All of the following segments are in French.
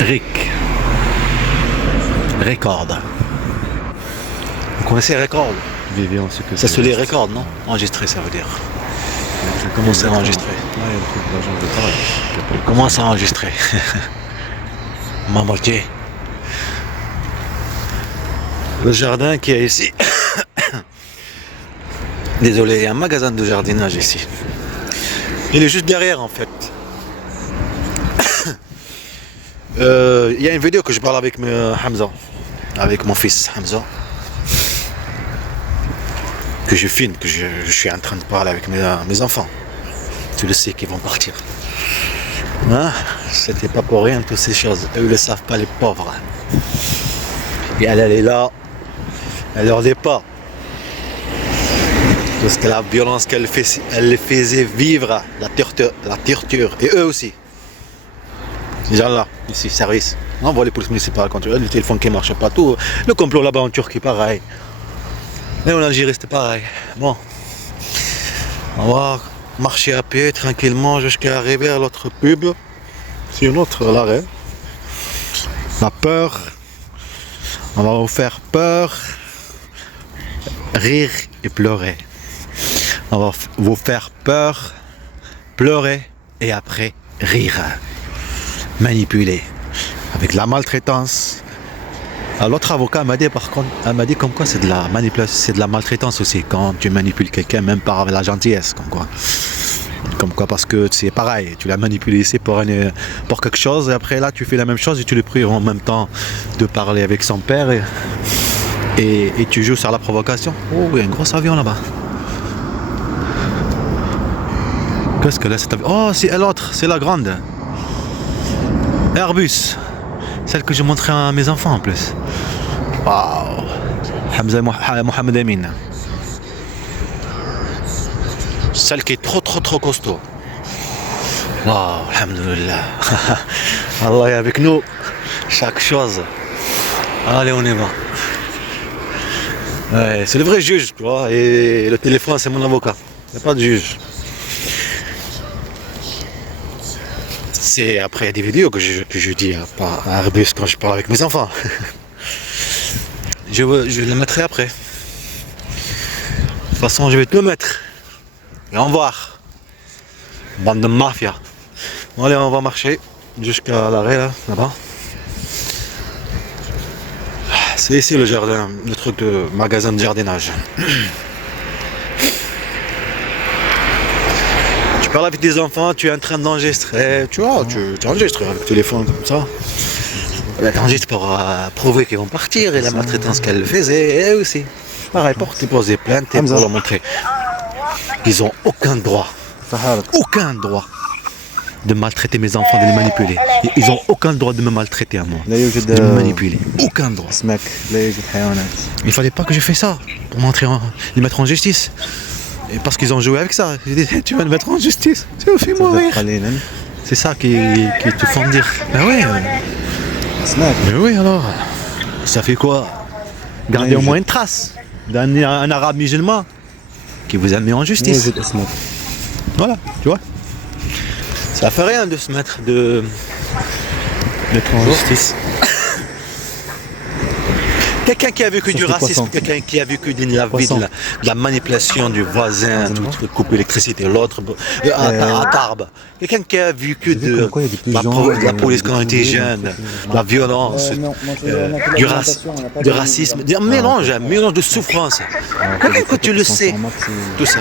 Rick. Record. Vous connaissez Record? Vivian, ce que Ça se les records, non? Enregistré, ça veut dire. Comment c'est enregistré? Ouais, il y a le truc de l'agence de travail. Comment ça enregistré? Ma moitié. Le jardin qui est ici. Désolé, il y a un magasin de jardinage ici. Il est juste derrière en fait. Il y a une vidéo que je parle avec Hamza, avec mon fils Hamza, que je filme, que je suis en train de parler avec mes enfants. Tu le sais qu'ils vont partir. Hein? C'était pas pour rien toutes ces choses. Eux ils le savent pas, les pauvres. Et elle est là, elle leur dit pas. Parce que la violence elle les faisait vivre, la torture, et eux aussi. Ces gens-là, ici, service. On voit les polices municipales contre eux, le téléphone qui marche pas, tout. Le complot là-bas en Turquie, pareil. Et en Algérie, c'était pareil. Bon. On va marcher à pied tranquillement jusqu'à arriver à l'autre pub. C'est une autre l'arrêt. La peur. On va vous faire peur, rire et pleurer. On va vous faire peur, pleurer et après rire. Manipuler. Avec la maltraitance. Alors, l'autre avocat m'a dit par contre, elle m'a dit comme quoi c'est de la manipulation, c'est de la maltraitance aussi quand tu manipules quelqu'un même par la gentillesse, comme quoi. Comme quoi parce que c'est pareil, tu l'as manipulé ici pour quelque chose et après là tu fais la même chose et tu le pries en même temps de parler avec son père et tu joues sur la provocation. Oh, il y a un gros avion là-bas. Qu'est-ce que là c'est? Oh, c'est l'autre, c'est la grande. Airbus. Celle que je montrais à mes enfants en plus. Waouh. Hamza Mohamed Amin. Celle qui est trop costaud. Waouh, alhamdoulilah. Allah est avec nous. Chaque chose. Allez, on y va. Ouais, c'est le vrai juge, tu vois. Et le téléphone, c'est mon avocat. Il n'y a pas de juge. C'est après, il y a des vidéos que je dis à Airbus quand je parle avec mes enfants. Je les mettrai après. De toute façon, je vais te le mettre. Et on va voir. Bande de mafia. Bon, allez, on va marcher jusqu'à l'arrêt là-bas. C'est ici le jardin, le truc de magasin de jardinage. Tu parles avec des enfants, tu es en train d'enregistrer, tu vois, tu enregistres avec le téléphone comme ça. Tu enregistres pour prouver qu'ils vont partir et la maltraitance qu'elle faisait, et aussi. Pareil, pour déposer plainte et pour leur montrer. Ils ont aucun droit de maltraiter mes enfants, de les manipuler. Ils ont aucun droit de me maltraiter à moi, de me manipuler. Aucun droit. Il fallait pas que je fasse ça pour les mettre en justice. Et parce qu'ils ont joué avec ça. J'ai dit, tu vas me mettre en justice, tu me fais mourir. C'est ça qui te font dire. Ben oui. Mais oui alors. Ça fait quoi? Gardez au moins une trace d'un arabe musulman qui vous a mis en justice. Voilà, tu vois. Ça fait rien de se mettre en justice. Quelqu'un qui a vécu du racisme, quelqu'un qui a vécu de la manipulation du voisin, tout couper l'électricité, l'autre à Tarbes. Quelqu'un qui a vécu de la police quand on était jeune, la violence, du racisme, un mélange de souffrance. Quelqu'un que tu le sais, tout ça.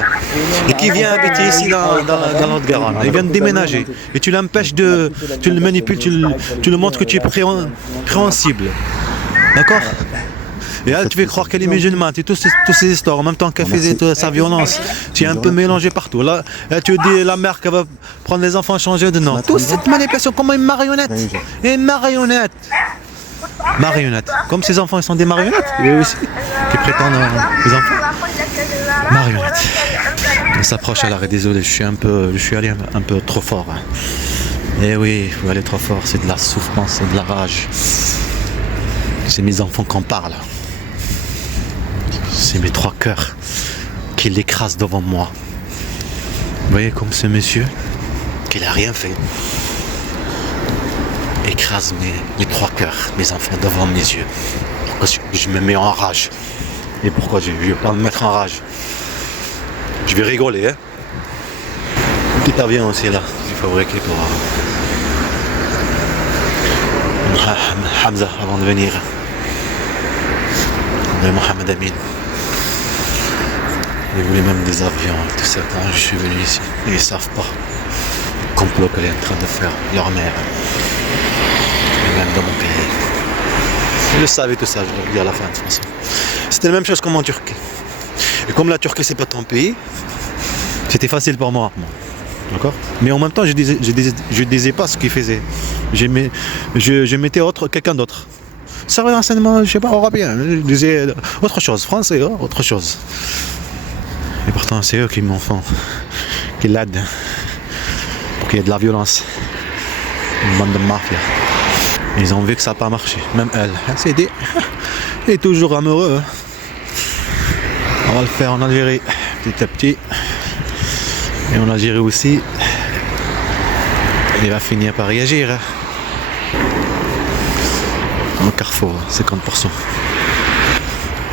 Et qui vient habiter ici dans notre Garonne. Il vient de déménager. Et tu l'empêches tu le manipules, tu le montres que tu es préhensible. D'accord? Et là, tu fais croire qu'elle est musulmane, et toutes ces histoires, en même temps qu'elle faisait sa violence, tu es un peu mélangé partout. Là, tu dis la mère qu'elle va prendre les enfants, changer de nom. Toute cette manipulation, comme une marionnette. Une marionnette. Marionnette. Comme ces enfants, ils sont des marionnettes, eux aussi, qui prétendent les enfants. Marionnette. On s'approche à l'arrêt, désolé, je suis allé un peu trop fort. Eh oui, il faut aller trop fort, c'est de la souffrance, c'est de la rage. C'est mes enfants qui en parlent. C'est mes trois cœurs qui l'écrasent devant moi. Vous voyez comme ce monsieur qui n'a rien fait. écrase mes 3 cœurs, mes enfants devant mes yeux. Pourquoi je me mets en rage? Et pourquoi je ne vais pas me mettre en rage? Je vais rigoler, hein. Petit avion aussi là, j'ai fabriqué pour Hamza avant de venir. De Mohamed Amin. Ils voulaient même des avions et tout ça quand je suis venu ici. Ils ne savent pas le complot qu'elle est en train de faire, leur mère. Et même dans mon pays. Ils le savaient tout ça, je vais le dire à la fin de toute façon. C'était la même chose comme en Turquie. Et comme la Turquie c'est pas ton pays, c'était facile pour moi. D'accord? Mais en même temps, je disais pas ce qu'ils faisaient. Je mettais quelqu'un d'autre. Ça va l'enseignement, je sais pas, européen. Je disais autre chose, français, autre chose. Et pourtant, c'est eux qui m'en font, qui l'aident pour qu'il y ait de la violence. Une bande de mafia. Ils ont vu que ça n'a pas marché, même elle. Elle s'est dit, il est toujours amoureux. On va le faire en Algérie, petit à petit. Et en Algérie aussi, il va finir par réagir. Au Carrefour, 50%.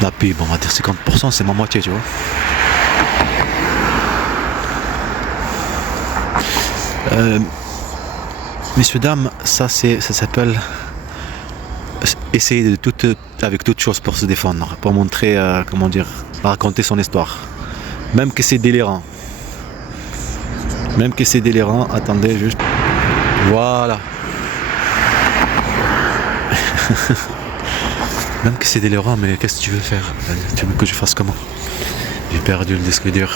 La pub, on va dire 50%, c'est ma moitié, tu vois. Messieurs, dames, ça s'appelle essayer avec toute chose pour se défendre, pour montrer, comment dire, raconter son histoire. Même que c'est délirant. Attendez juste. Voilà. Même que c'est délirant, mais qu'est-ce que tu veux faire? Tu veux que je fasse comment? J'ai perdu le disque dur.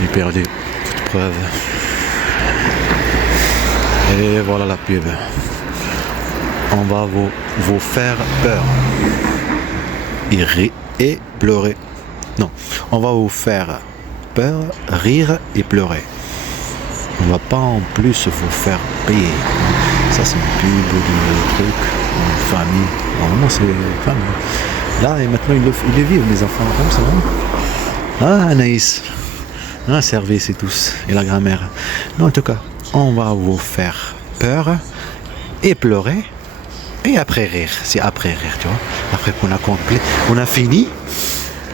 J'ai perdu toute preuve. Et voilà la pub. On va vous faire peur. Et pleurer. Non, on va vous faire peur, rire et pleurer. On va pas en plus vous faire payer. Ça c'est une pub de truc, une famille. Normalement c'est une famille. Là et maintenant ils le vivent les enfants comme ça. Ah Anaïs. Un service et tous. Et la grand-mère. Mais en tout cas, on va vous faire peur et pleurer. Et après rire. C'est après rire, tu vois. Après qu'on a complet, on a fini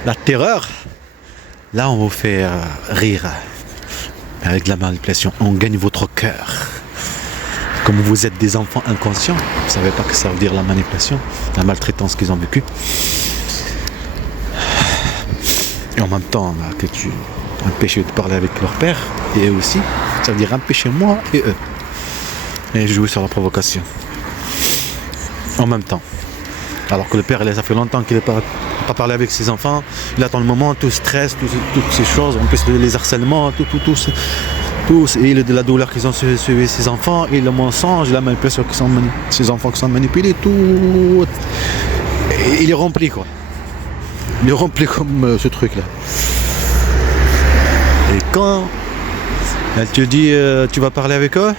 la terreur. Là on vous fait rire. Avec de la manipulation, on gagne votre cœur. Comme vous êtes des enfants inconscients, vous ne savez pas que ça veut dire la manipulation, la maltraitance qu'ils ont vécue. Et en même temps, que tu empêches de parler avec leur père, et eux aussi, ça veut dire empêcher moi et eux. Et jouer sur la provocation. En même temps. Alors que le père, ça fait longtemps qu'il n'a pas parlé avec ses enfants, il attend le moment, tout stress, toutes ces choses, en plus les harcèlements, tout, et la douleur qu'ils ont suivi ses enfants, et le mensonge, la manipulation que ses enfants qui sont manipulés, tout. Et il est rempli quoi. Il est rempli comme ce truc là. Et quand elle te dit tu vas parler avec eux,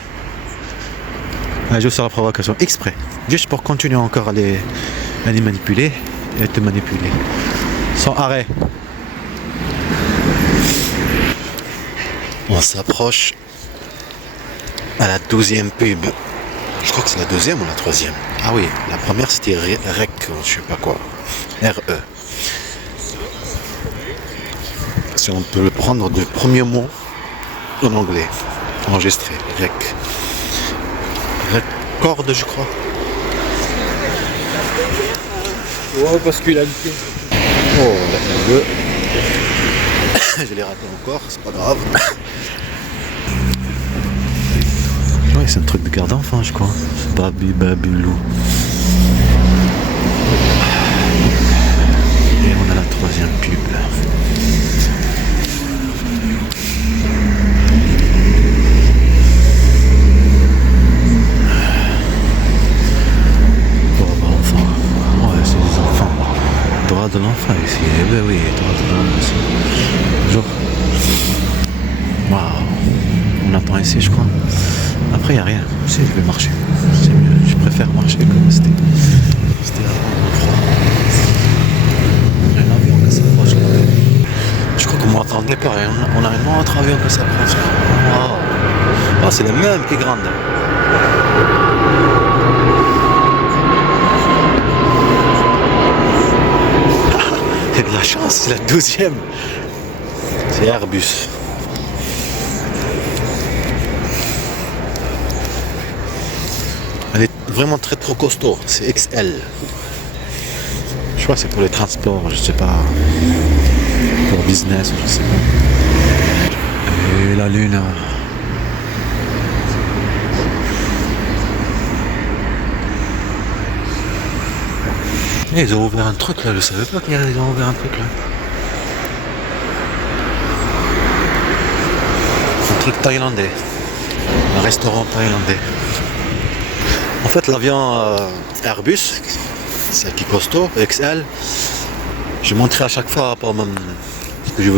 elle joue sur la provocation exprès, juste pour continuer encore à les manipuler et te manipuler sans arrêt. On s'approche à la 12e pub. Je crois que c'est la 2e ou la 3e. Ah oui, la première c'était REC, je sais pas quoi. RE. Si on peut le prendre du premier mot en anglais, enregistré, REC. Record, je crois. Ouais, parce qu'il a le Oh, la 2. Je l'ai raté encore, c'est pas grave. Ouais, c'est un truc de garde d'enfant, je crois. Babylou. Et on a la 3e pub là. Droit de l'enfant ici, eh ben oui, droit de l'enfant ici. Bonjour. Waouh. On attend ici, je crois. Après, il n'y a rien. Si, je vais marcher. C'est mieux. Je préfère marcher comme c'était avant le froid. Il y a un avion que ça approche là. Je crois qu'on m'entendait pas. On a un autre avion que ça approche. Waouh. Oh, c'est le même qui est grande. chance, c'est la 12e. C'est Airbus. Elle est vraiment très trop costaud, c'est XL. Je crois que c'est pour les transports, je sais pas. Pour business, je sais pas. Et la lune. Et ils ont ouvert un truc là, je savais pas qu'ils ont ouvert un truc là. Un truc thaïlandais. Un restaurant thaïlandais. En fait, l'avion Airbus, celle qui est costaud, XL, je montrais à chaque fois par même ce que je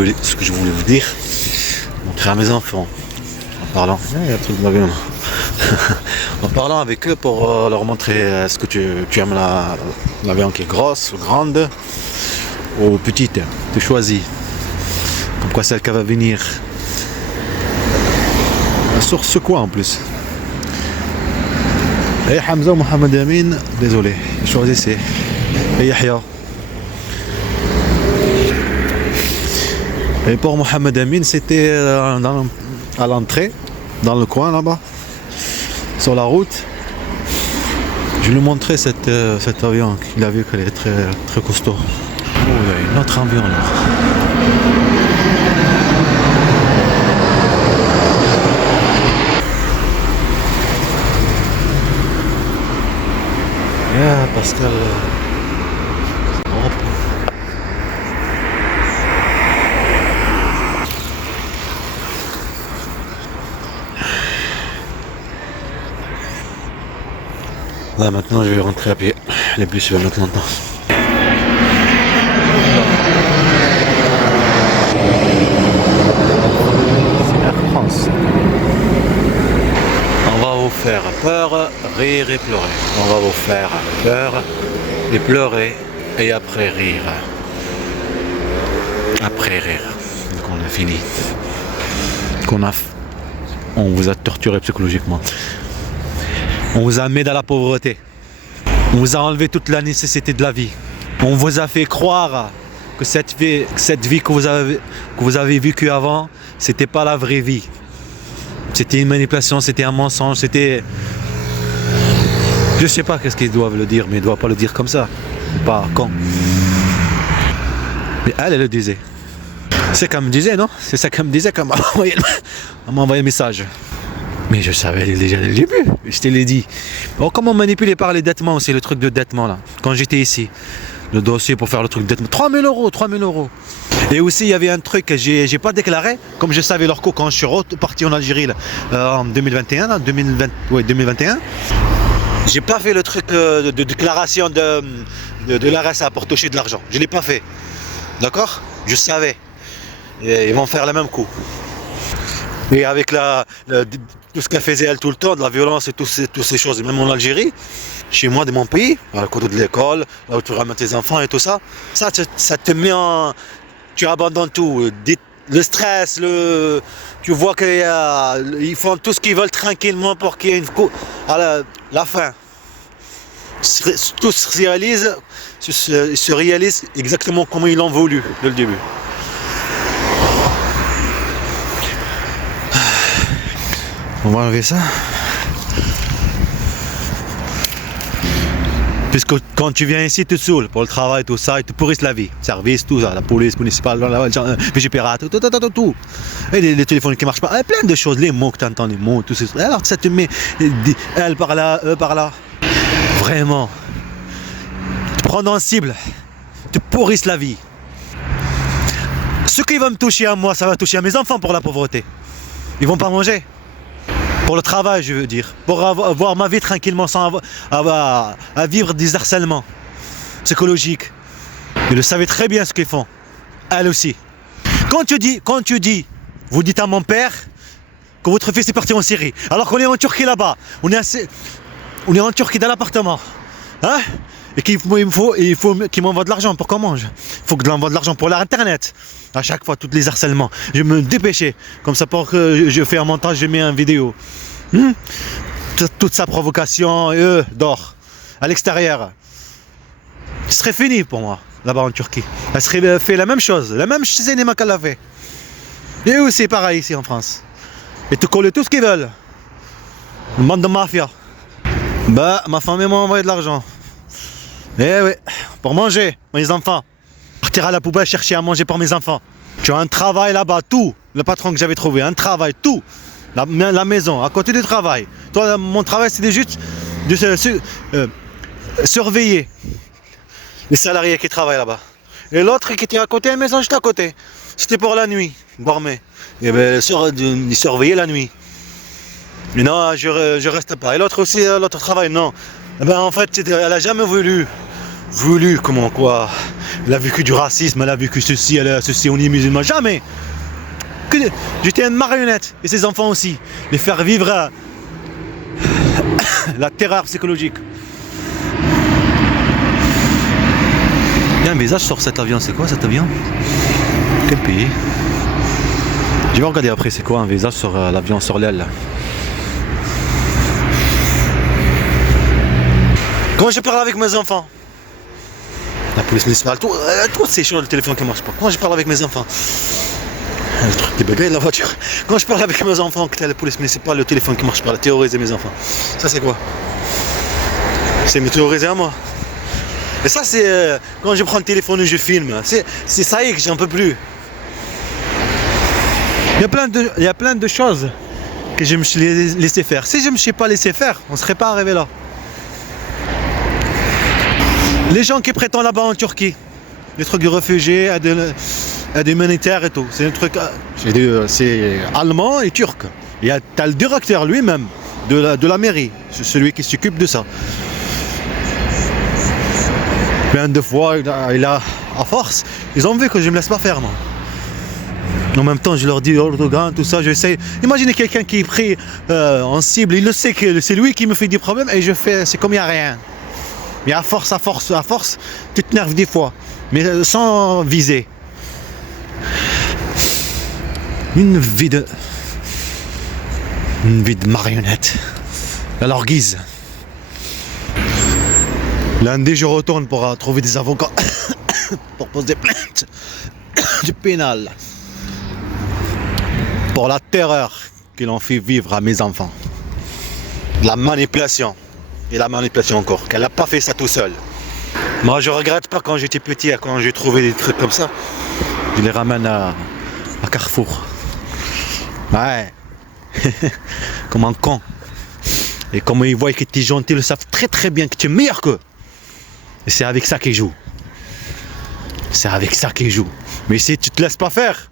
voulais vous dire. Montrer à mes enfants en parlant. Il y a un truc de l'avion. En parlant avec eux pour leur montrer est-ce que tu aimes l'avion qui est grosse ou grande ou petite. Tu choisis. Comme quoi celle qui va venir. Sur ce quoi en plus. Et Hamza ou Mohamed Amin, désolé, choisissez. Et Yahya. Et pour Mohamed Amin, c'était à l'entrée, dans le coin là-bas, sur la route. Je lui montrais cet avion, il a vu qu'elle est très, très costaud. Oh, il y a une autre avion là. Yeah, Pascal. Hop. Là maintenant je vais rentrer à pied. Les bus vont mettre longtemps. C'est Air France. On va vous faire peur, rire et pleurer. On va vous faire peur et pleurer et après rire. Après rire. Donc on a fini. On vous a torturé psychologiquement. On vous a mis dans la pauvreté. On vous a enlevé toute la nécessité de la vie. On vous a fait croire que cette vie que vous avez vécue avant, c'était pas la vraie vie. C'était une manipulation, c'était un mensonge, c'était... Je sais pas qu'est-ce qu'ils doivent le dire, mais ils ne doivent pas le dire comme ça. Pas con. Mais elle le disait. C'est comme me disait, non? C'est ça qu'elle me disait quand elle m'a envoyé le message. Mais je savais déjà dès le début, je te l'ai dit. Bon, comment manipuler par les dettements aussi, le truc de dettement là, quand j'étais ici. Le dossier pour faire le truc de dettement. 3 000 €. Et aussi, il y avait un truc que j'ai pas déclaré, comme je savais leur coup quand je suis parti en Algérie là, en 2021, là, 2021. J'ai pas fait le truc de déclaration de l'RSA pour toucher de l'argent. Je l'ai pas fait. D'accord? Je savais. Et ils vont faire le même coup. Et avec tout ce qu'elle faisait elle tout le temps, de la violence et toutes ces choses, et même en Algérie, chez moi, de mon pays, à côté de l'école, là où tu ramènes tes enfants et tout ça, ça te met en... Tu abandonnes tout, le stress, tu vois qu'ils font tout ce qu'ils veulent tranquillement pour qu'il y ait à la fin. Tout se réalise exactement comme ils l'ont voulu dès le début. On va enlever ça. Puisque quand tu viens ici, tu te saoules pour le travail, tout ça, ils te pourrissent la vie. Service, tout ça, la police municipale, Vigipirate, tout. Et les téléphones qui ne marchent pas, il y a plein de choses, les mots que tu entends, les mots, tout ça. Alors ça te met elle par là, eux par là. Vraiment. Te prendre en cible, te pourrissent la vie. Ce qui va me toucher à moi, ça va toucher à mes enfants pour la pauvreté. Ils vont pas manger. Pour le travail, je veux dire. Pour avoir ma vie tranquillement sans à vivre des harcèlements psychologiques. Ils le savaient très bien ce qu'ils font. Elle aussi. Quand tu dis, vous dites à mon père que votre fils est parti en Syrie, alors qu'on est en Turquie là-bas, on est en Turquie dans l'appartement. Hein? Et qu'il faut qu'il m'envoie de l'argent pour qu'on mange. Il faut que je l'envoie de l'argent pour l'internet. À chaque fois, tous les harcèlements. Je me dépêchais. Comme ça, pour que je fais un montage, je mets une vidéo. Toute sa provocation, et eux, dehors, à l'extérieur. Ce serait fini pour moi, là-bas en Turquie. Elle serait fait la même chose, la même cinéma qu'elle a fait. Et eux, c'est pareil ici en France. Ils te collent tout ce qu'ils veulent. Une bande de mafia. Bah, ma famille m'a envoyé de l'argent. Eh oui, pour manger, mes enfants. Partir à la poubelle chercher à manger pour mes enfants. Tu as un travail là-bas, tout. Le patron que j'avais trouvé, un travail, tout. La maison, à côté du travail. Toi, mon travail, c'était juste de surveiller les salariés qui travaillent là-bas. Et l'autre qui était à côté, la maison juste à côté. C'était pour la nuit, dormir. Et bien, surveiller la nuit. Mais non, je reste pas. Et l'autre aussi, l'autre travail, non. Eh ben, en fait, elle a jamais voulu, comment quoi. Elle a vécu du racisme, elle a vécu ceci, elle a ceci, on est musulman, jamais. J'étais une marionnette, et ses enfants aussi. Les faire vivre la terreur psychologique. Il y a un visage sur cet avion, c'est quoi cet avion? Quel pays? Je vais regarder après, c'est quoi un visage sur l'avion, sur l'aile. Quand je parle avec mes enfants, la police municipale, tout c'est sur le téléphone qui marche pas. Quand je parle avec mes enfants, le truc des bagailles de la voiture. Quand je parle avec mes enfants, que la police municipale, le téléphone qui marche pas, la terroriser mes enfants. Ça c'est quoi? C'est me terroriser à moi. Et ça c'est quand je prends le téléphone et je filme. C'est ça y est que j'en peux plus. Il y a plein de choses que je me suis laissé faire. Si je me suis pas laissé faire, on serait pas arrivé là. Les gens qui prétendent là-bas en Turquie, les trucs de réfugiés, aide humanitaire et tout, c'est un truc, c'est allemand et turc. Et t'as le directeur lui-même de la mairie, c'est celui qui s'occupe de ça. Plein de fois, il a, à force, ils ont vu que je me laisse pas faire moi. En même temps, je leur dis Erdogan, tout ça, j'essaie. Imaginez quelqu'un qui est pris en cible, il le sait que c'est lui qui me fait des problèmes et je fais, c'est comme il n'y a rien. Mais à force, tu te nerves des fois, mais sans viser. Une vie de marionnette. À leur guise. Lundi, je retourne pour trouver des avocats pour poser des plaintes du pénal pour la terreur qu'ils ont fait vivre à mes enfants. La manipulation. Et la manipulation encore, qu'elle n'a pas fait ça tout seul. Moi je regrette pas quand j'étais petit, quand j'ai trouvé des trucs comme ça, je les ramène à Carrefour. Ouais. Comme un con. Et comme ils voient que tu es gentil, ils savent très très bien que tu es meilleur qu'eux. Et c'est avec ça qu'ils jouent. C'est avec ça qu'ils jouent. Mais si tu te laisses pas faire,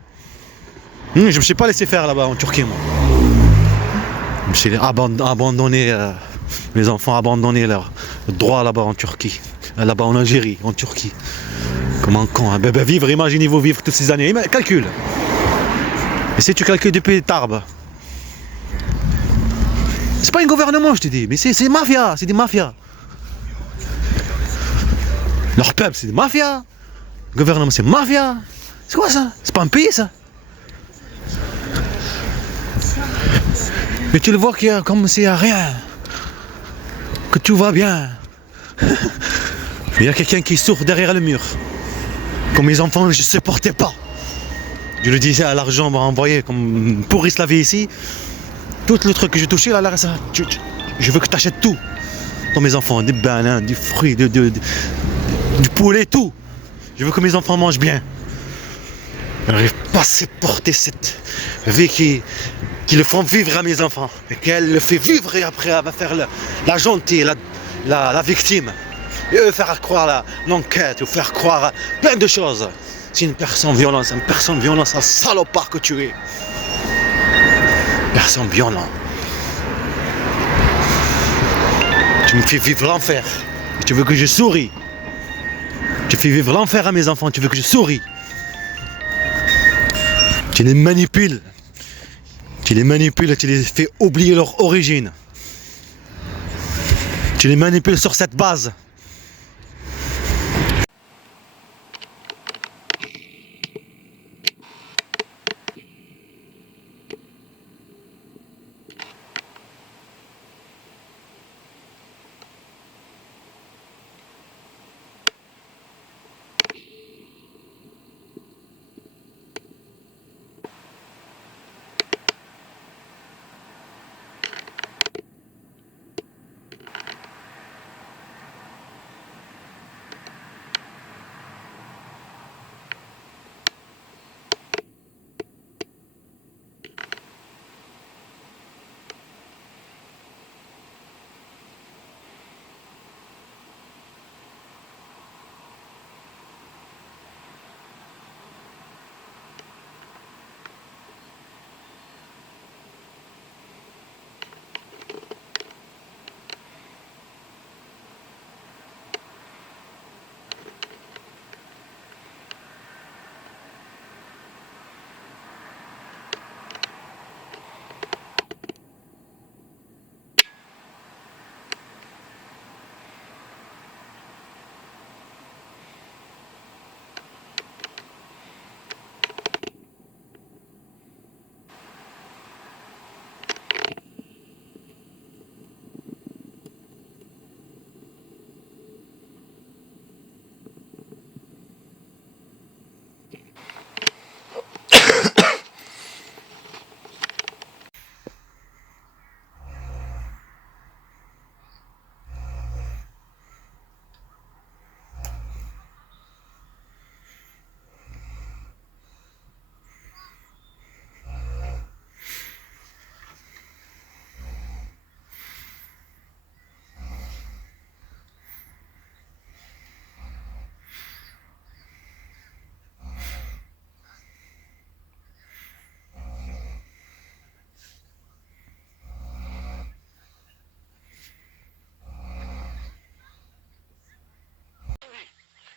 je me suis pas laissé faire là-bas en Turquie moi. Je me suis abandonné. Mes enfants abandonné leur droit là-bas en Turquie, là-bas en Algérie, en Turquie. Comme un con, hein. Vivre, imaginez-vous vivre toutes ces années, calcule. Et si tu calcules depuis Tarbes, c'est pas un gouvernement je te dis, mais c'est mafia, c'est des mafias. Leur peuple c'est des mafias, le gouvernement c'est mafia. C'est quoi ça? C'est pas un pays ça? Mais tu le vois qu'il y a comme s'il n'y a rien. Que tout va bien. Il y a quelqu'un qui souffre derrière le mur. Comme mes enfants, je ne supportais pas. Je le disais à l'argent, m'a envoyé comme pourrisse la vie ici. Tout le truc que j'ai touché, là, ça, je veux que tu achètes tout. Pour mes enfants, des bananes, des fruits, du poulet, tout. Je veux que mes enfants mangent bien. Je n'arrive pas à supporter cette vie qui le font vivre à mes enfants. Et qu'elle le fait vivre et après elle va faire la gentille, la victime. Et eux faire croire l'enquête ou faire croire plein de choses. C'est une personne violente, un salopard que tu es. Personne violente. Tu me fais vivre l'enfer. Tu veux que je souris. Tu fais vivre l'enfer à mes enfants, tu veux que je souris. Tu les manipules. Tu les fais oublier leur origine. Tu les manipules sur cette base.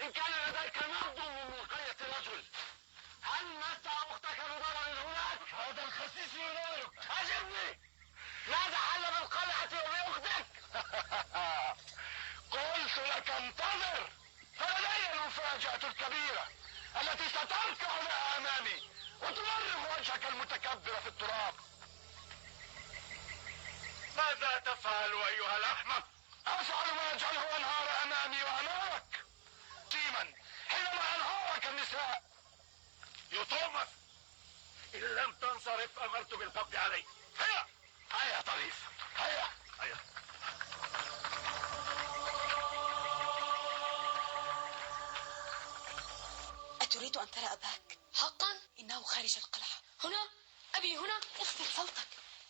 إن كان لديك نبض من وقاية رجل، هل متع أختك بضرر هناك؟ هذا الخسيس ينورك. أجبني، ماذا حل بالقلعة وبأختك؟ قلت لك انتظر، فلدي المفاجأة الكبيرة التي ستركع لها أمامي وتمرغ وجهك المتكبر في التراب. ماذا تفعل أيها الأحمق؟ أفعل ما يجعله أنهار أمامي وأمامك ديما حينما أنهارك النساء. يوتوماس، إن لم تنصرف أمرت بالقبض عليك. هيا هيا يا طريف، هيا هيا. أتريد أن ترى أباك؟ حقا؟ إنه خارج القلعة. هنا؟ أبي هنا؟ اخفض صوتك.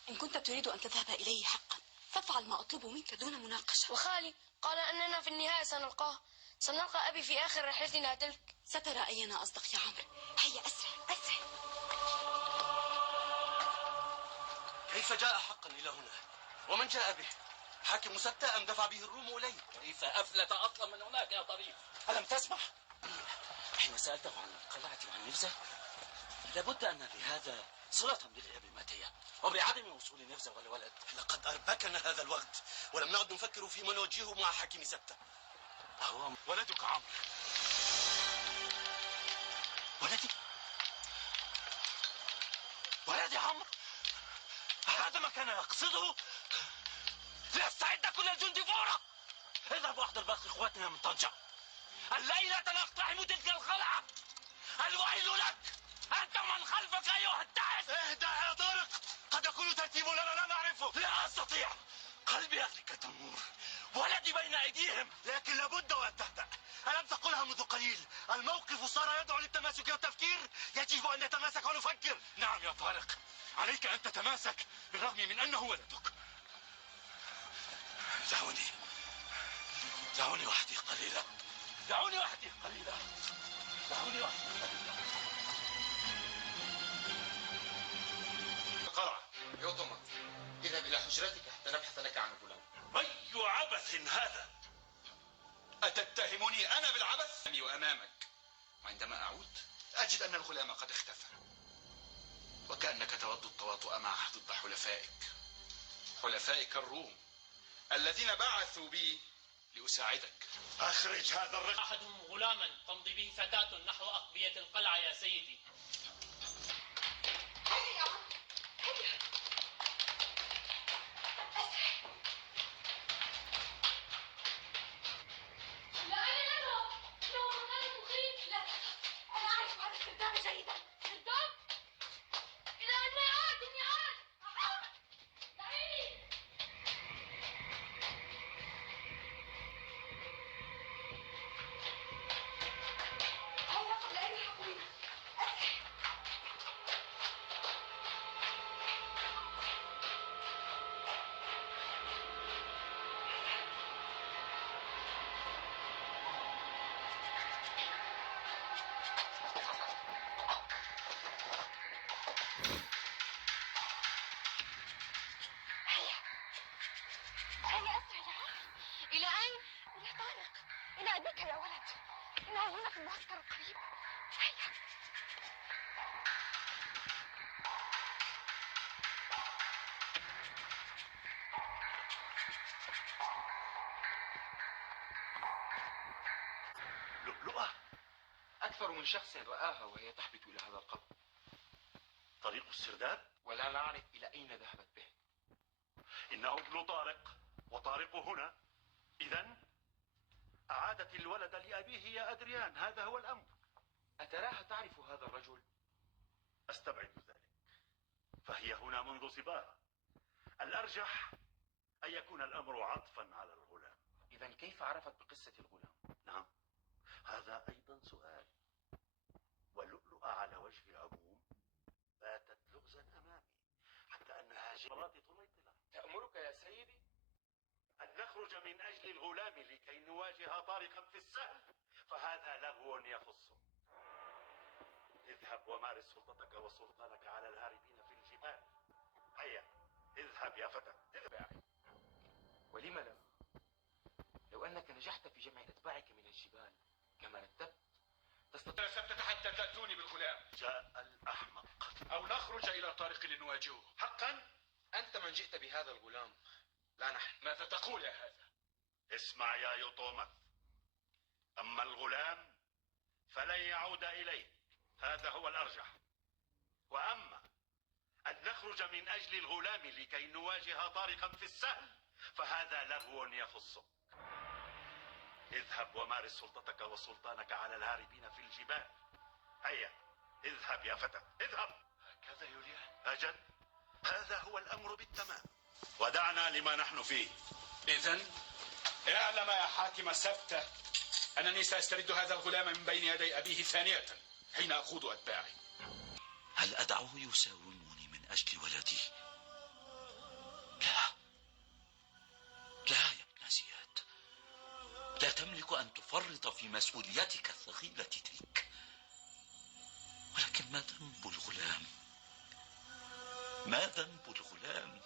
إن كنت تريد أن تذهب إليه حقا فافعل ما أطلبه منك دون مناقشة. وخالي قال أننا في النهاية سنلقاه، سنلقى أبي في آخر رحلتنا تلك. سترى أينا أصدق يا عمرو. هيا أسرع أسرع. كيف جاء حقا إلى هنا؟ ومن جاء به؟ حاكم ستة أم دفع به الروم إليه؟ كيف أفلت أصلا من هناك يا طريف؟ ألم تسمع؟ حين سألته عن القلعة وعن نفزة، لابد أن لهذا صلة بالأب ماتيا وبعدم وصول نفزة والولد. لقد أربكنا هذا الوغد ولم نعد نفكر فيما نوجهه مع حاكم ستة. أهو ولدك عمرو. ولدي؟ ولدي عمرو؟ هذا ما كان يقصده؟ ليستعد كل الجند فورا. اذهب واحضر باقي اخواتنا من طنجة. الليلة نقتحم تلك القلعة. الويل لك، أنت من خلفك أيها التعس. اهدأ يا طارق، قد يكون ترتيبنا لا نعرفه. لا أستطيع، قلبي يغلق التنور، ولدي بين أيديهم. لكن لابد وأن تهدأ. ألم تقلها منذ قليل؟ الموقف صار يدعو للتماسك والتفكير، يجب أن نتماسك ونفكر. نعم يا طارق، عليك أن تتماسك بالرغم من أنه ولدك. دعوني وحدي قليلا. دعوني وحدي قليلا. دعوني وحدي قليلا. القلعة يوتوما، اذهب إلى حجرتك حتى نبحث لك عن الغلام. أي عبث هذا؟ أتتهمني أنا بالعبث؟ أمامي وأمامك، وعندما أعود أجد أن الغلام قد اختفى، وكأنك تود التواطؤ معه ضد حلفائك الروم الذين بعثوا بي لأساعدك. أخرج هذا الرجل. أحدهم غلاما تمضي به فتاة نحو أقبية القلعة يا سيدي. هيا يا عمرو هيا. أسرع. لا أين نذهب؟ إنه مكان مخيف. لا تخف، أنا أعرف هذا السرداب جيدا. سرداب؟ إذا إني عاد إني عاد. دعيني. هيا قبل أن يلحقوا بنا. أسرع. هيا أسرع يا عمرو. إلى أين؟ إلى طارق، إلى أبيك يا ولد. إنه هنا في المعسكر القريب. هيا. لؤلؤة؟ أكثر من شخص رآها وهي تحبط إلى هذا القبر، طريق السرداب؟ ولا نعرف إلى أين ذهبت به. إنه ابن طارق، وطارق هنا. إذن أعادت الولد لأبيه يا أدريان، هذا هو الأمر. أتراها تعرف هذا الرجل؟ أستبعد ذلك، فهي هنا منذ صباها. الأرجح أن يكون الأمر عطفا على الغلام. إذن كيف عرفت بقصة الغلام؟ نعم، هذا أيضا سؤال. واللؤلؤ على وجه العموم باتت لغزا أمامي، حتى أنها جرات طليطلة. تأمرك يا سيدي؟ أن نخرج من أجل الغلام لكي نواجه طارقا في السهل، فهذا لغو يخصه. اذهب ومارس سلطتك وسلطانك على الهاربين في الجبال. هيا اذهب يا فتى، اذهب. ولم لا؟ لو أنك نجحت في جمع أتباعك من الجبال كما سبتة حتى تأتوني بالغلام. جاء الأحمق. أو نخرج إلى طارق لنواجهه. حقا أنت من جئت بهذا الغلام لا نحن. ماذا تقول يا هذا؟ اسمع يا يطومث، أما الغلام فلن يعود إليه، هذا هو الأرجح. وأما أن نخرج من أجل الغلام لكي نواجه طارقا في السهل فهذا لغو يخصك. اذهب ومارس سلطتك وسلطانك على الهاربين في الجبال. هيا اذهب يا فتى، اذهب. هكذا يوليان؟ أجل، هذا هو الأمر بالتمام. ودعنا لما نحن فيه. إذن اعلم يا حاكم سبتة أنني سأسترد هذا الغلام من بين يدي أبيه ثانية حين أقود أتباعي. هل أدعه يساومني من أجل ولدي؟ لا لا يا ابن زياد، لا تملك أن تفرط في مسؤوليتك الثقيلة تلك. ولكن ما ذنب الغلام؟ ما ذنب الغلام؟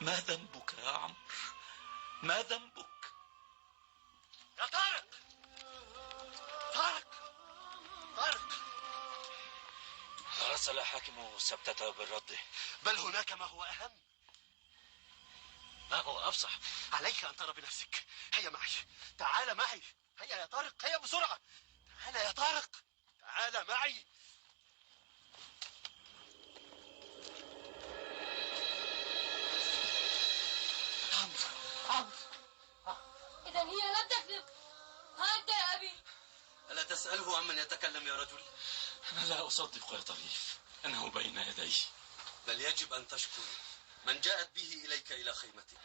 ما ذنبك يا عمرو؟ ما ذنبك؟ يا طارق! طارق! طارق! أرسل حاكم سبتة بالرد، بل هناك ما هو أهم. ما هو أفصح؟ عليك أن ترى بنفسك. هيا معي، تعال معي. هيا يا طارق، هيا بسرعة. تعال يا طارق، تعال معي. عمرو إذا هي لم تكذب. ها أنت يا أبي. ألا تسأله عمن يتكلم يا رجل؟ أنا لا أصدق يا طريف أنه بين يدي. بل يجب أن تشكر من جاءت به إليك إلى خيمتك.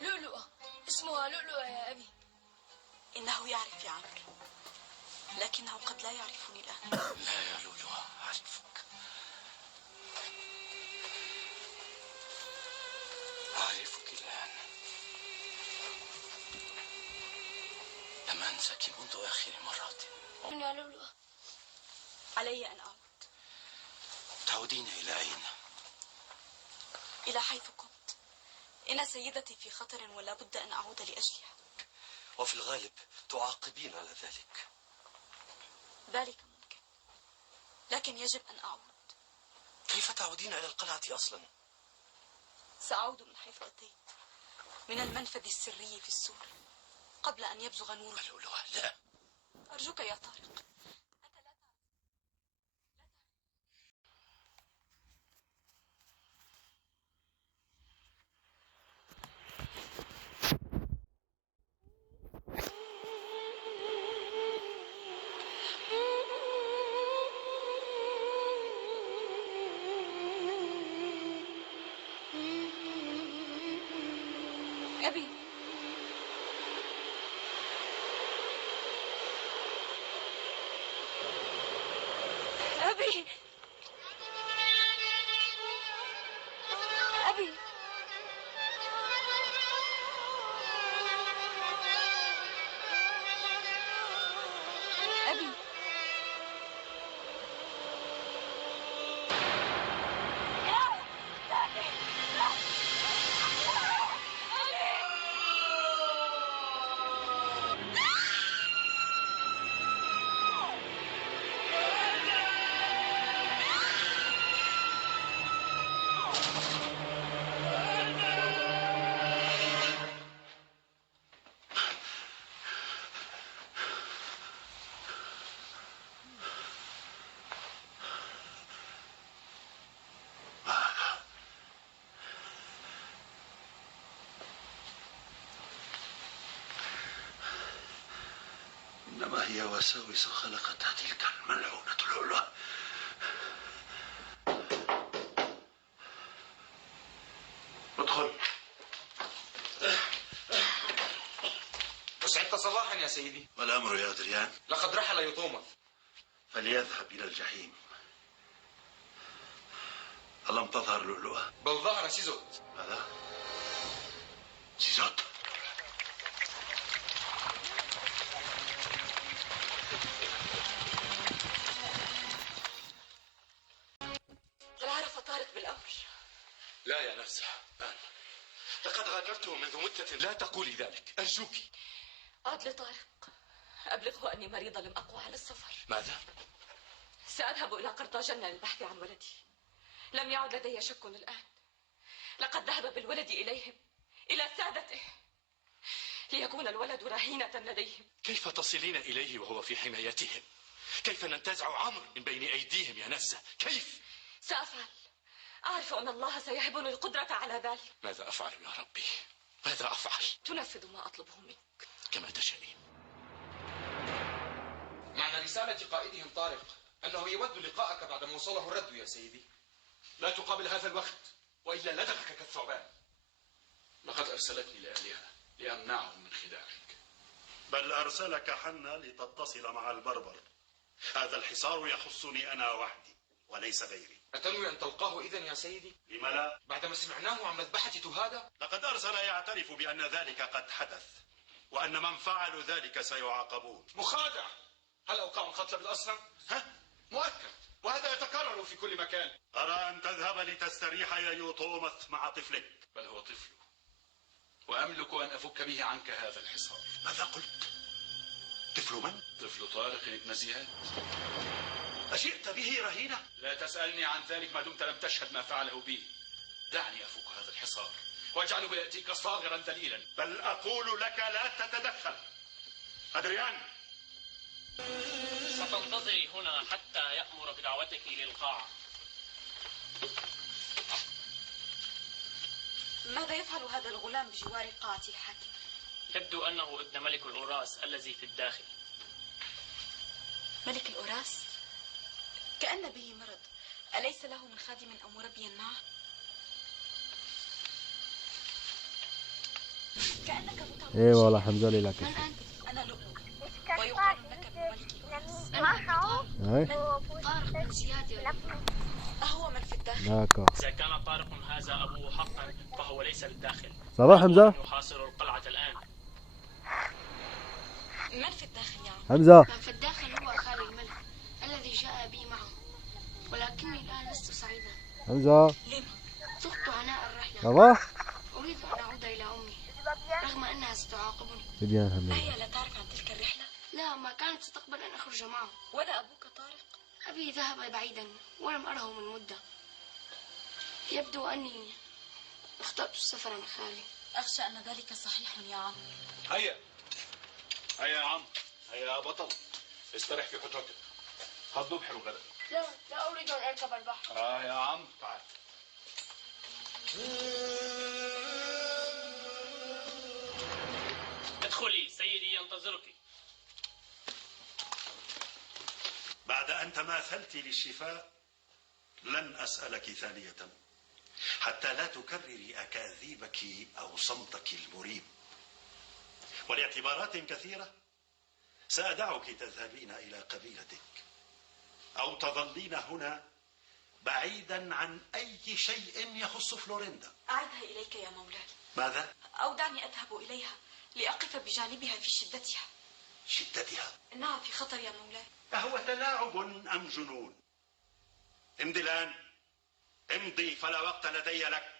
لؤلؤة، اسمها لؤلؤة يا أبي. إنه يعرف يا عمرو، لكنه قد لا يعرفني الآن. لا يا لؤلؤة، أعرفك. أعرفك الآن. لم أنسك منذ آخر مرة. يا لؤلؤة، علي أن أعود. تعودين إلى أين؟ إلى حيث كنت. إن سيدتي في خطر ولا بد أن أعود لأجلها. وفي الغالب تعاقبين على ذلك. ذلك ممكن، لكن يجب أن أعود. كيف تعودين إلى القلعة أصلا؟ سأعود من حيث أتيت، من المنفذ السري في السور، قبل أن يبزغ نور. لؤلؤة لا. أرجوك يا طارق، أنت لا تعرف. أبي، أبي، أبي، أبي. إنما هي وساوس خلقتها تلك الملعونة لؤلؤة. ادخل. وسعدت صباحا يا سيدي. والأمر يا أدريان؟ لقد رحل يطومث. فليذهب إلى الجحيم. ألم تظهر لؤلؤة؟ بل ظهر سيزوت. ماذا؟ سيزوت؟ هل عرف طارق بالأمر؟ لا يا نفسه الآن. لقد غادرته منذ مدة. لا تقولي ذلك أرجوك. عاد لطارق، أبلغه أني مريضة لم أقوى على السفر. ماذا؟ سأذهب إلى قرطاجنة للبحث عن ولدي. لم يعد لدي شك الآن. لقد ذهب بالولد إليهم، إلى سادته، ليكون الولد رهينة لديهم. كيف تصلين إليه وهو في حمايتهم؟ كيف ننتزع عمرو من بين أيديهم يا نفسه؟ كيف؟ سأفعل. أعرف أن الله سيهبني القدرة على ذلك. ماذا أفعل يا ربي؟ ماذا أفعل؟ تنفذ ما أطلبه منك كما تشائين. معنى رسالة قائدهم طارق أنه يود لقاءك بعد ما وصله الرد يا سيدي. لا تقابل هذا الوقت وإلا لدغك كالثعبان. لقد أرسلتني لأهلها لأمنعهم من خداعك. بل أرسلك حنا لتتصل مع البربر. هذا الحصار يخصني أنا وحدي وليس غيري. أتنوي أن تلقاه إذن يا سيدي؟ لم لا؟ بعدما سمعناه عن مذبحة تهادى؟ لقد أرسل يعترف بأن ذلك قد حدث وأن من فعلوا ذلك سيعاقبون. مخادع. هل أوقعوا القتل بالأسرى؟ مؤكد، وهذا يتكرر في كل مكان. أرى أن تذهب لتستريح يا يوطومث مع طفلك. بل هو طفل، وأملك أن أفك به عنك هذا الحصار. ماذا قلت؟ طفل من؟ طفل طارق بن زياد. أجئت به رهينة؟ لا تسألني عن ذلك ما دمت لم تشهد ما فعله بي. دعني أفك هذا الحصار واجعله يأتيك صاغرا ذليلا. بل أقول لك لا تتدخل. أدريان، ستنتظري هنا حتى يأمر بدعوتك للقاعة. ماذا يفعل هذا الغلام بجوار قاعة الحاكم؟ يبدو أنه ابن ملك الأوراس الذي في الداخل. ملك الأوراس؟ كأن به مرض. أليس له من خادم أو مربي معه؟ كأنك متعب. ايه والله حمزة لي لك. من أنت؟ أنا لؤلؤ، ويقال لك بملك الأوراس. ايه طارق بن زياد يا رب. أهو من في الداخل؟ داكور. إذا كان طارق هذا أبوه حقا فهو ليس بالداخل. صباح حمزة. يحاصر القلعة الآن. من في الداخل يا عم؟ حمزة. من في الداخل هو خالي الملك الذي جاء بي معه، ولكني الآن لست سعيدا. حمزة. لما؟ ذقت عناء الرحلة. صباح. أريد أن أعود إلى أمي رغم أنها ستعاقبني. تبيان حمزة. هي لا تعرف عن تلك الرحلة؟ لا، ما كانت ستقبل أن أخرج معه. ولا أبوك طارق؟ أبي ذهب بعيدا ولم أره من مدة. يبدو أني اخترت السفر مع خالي. أخشى أن ذلك صحيح يا عم. هيا هيا يا عم، هيا يا بطل، استرح في حجرتك. قد نبحر غدا. لا أريد أن أركب البحر. يا عم تعال. ادخلي، سيدي ينتظرك. بعد أن تماثلت للشفاء لن أسألك ثانية حتى لا تكرري أكاذيبك أو صمتك المريب. ولاعتبارات كثيرة سأدعك تذهبين إلى قبيلتك أو تظلين هنا بعيدا عن أي شيء يخص فلوريندا. أعدها إليك يا مولاي. ماذا؟ أو دعني أذهب إليها لأقف بجانبها في شدتها. شدتها؟ إنها في خطر يا مولاي. أهو تلاعب أم جنون؟ امضي الآن، امضي فلا وقت لدي لك.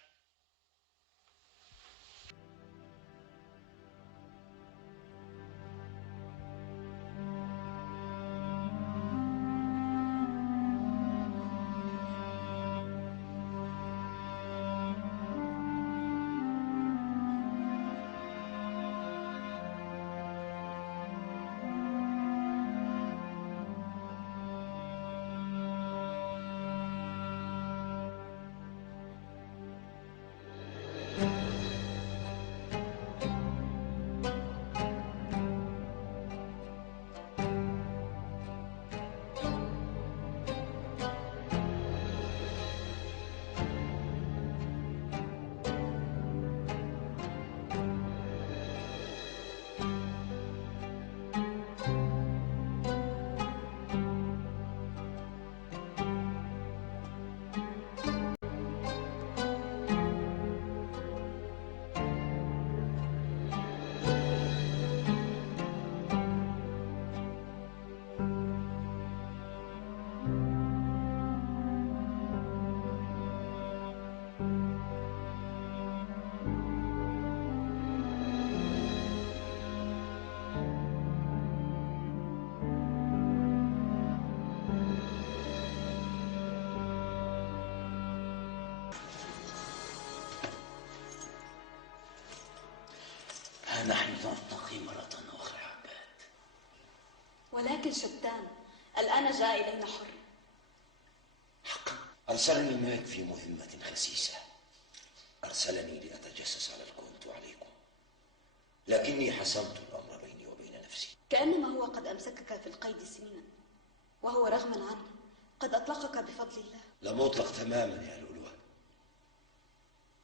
نحن نلتقي مرة أخرى عباد. ولكن شتان، الآن جاء إلينا حر. حقا أرسلني ماك في مهمة خسيسة. أرسلني لأتجسس على الكونت وعليكم، لكني حسمت الأمر بيني وبين نفسي. كأنما هو قد أمسكك في القيد سنينا، وهو رغما عنه قد أطلقك بفضل الله. لم أطلق تماما يا لؤلؤة،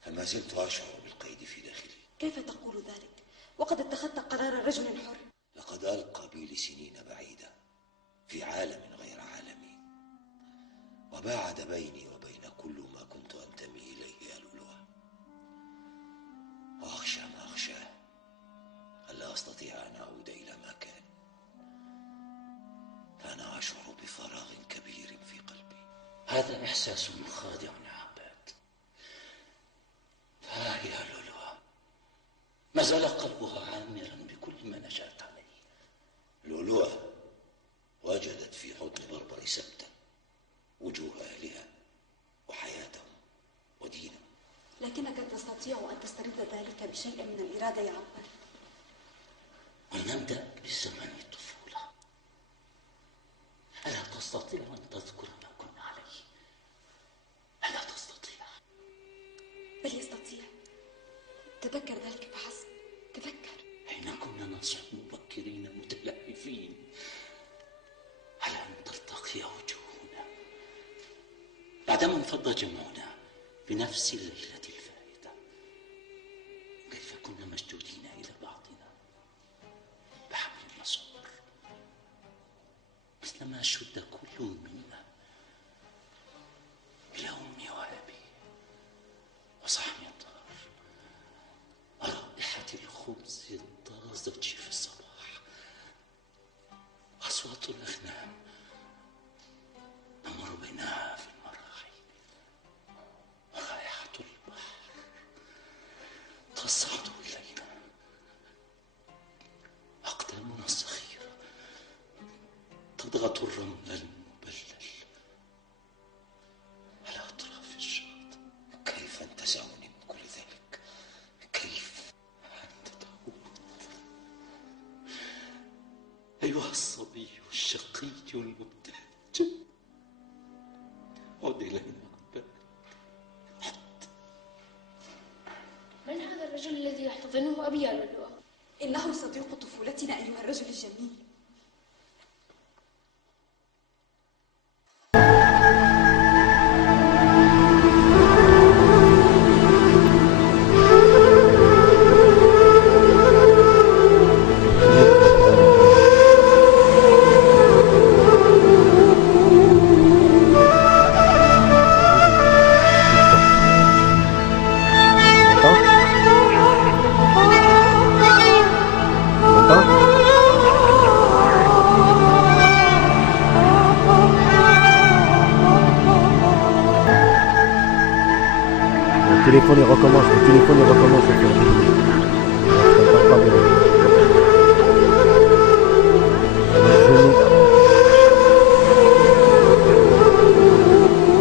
فما زلت أشعر بالقيد في داخلي. كيف تقول ذلك وقد اتخذت قرار رجل حر؟ لقد ألقى بي لسنين بعيدة في عالم غير عالمي، وباعد بيني وبين كل ما كنت أنتمي إليه يا لؤلؤة. وأخشى ما أخشاه، ألا أستطيع أن أعود إلى ما كان، فأنا أشعر بفراغ كبير في قلبي. هذا إحساس خادع يا عباد. يا لؤلؤة، ما زال قلبها عامرا بكل ما نشأت عليه. لؤلؤة وجدت في حضن بربر سبتا وجوه أهلها وحياتهم ودينهم. لكنك تستطيع أن تسترد ذلك بشيء من الإرادة يا عباد. ولنبدأ بزمن الطفولة. ألا تستطيع أن تذكر ما كنا عليه؟ ألا تستطيع؟ بل يستطيع. تذكر ذلك فحسب، تذكر حين كنا نصحو مبكرين متلهفين على أن تلتقي وجوهنا بعدما انفض جمعنا بنفس الليلة الفائتة. كيف كنا مشدودين إلى بعضنا بحبل مسعور، مثلما شد كل منا إلى أمي وأبي وصحن الدار ورائحة الخبز الطازج في الصباح، أصوات الأغنام نمر بينها في المراحي، ورائحة البحر تصعد إلينا، أقدامنا الصغيرة تضغط الرمل المبلل على أطراف الشاطئ. كيف انتزعني من كل ذلك؟ كيف أنت تعود أيها الصبي الشقي المبتهج؟ عد إلينا عباد. من هذا الرجل الذي يحتضنه أبي يا لؤلؤة؟ إنه صديق طفولتنا أيها الرجل الجميل. Le téléphone il recommence, le téléphone il recommence.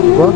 Tu vois ?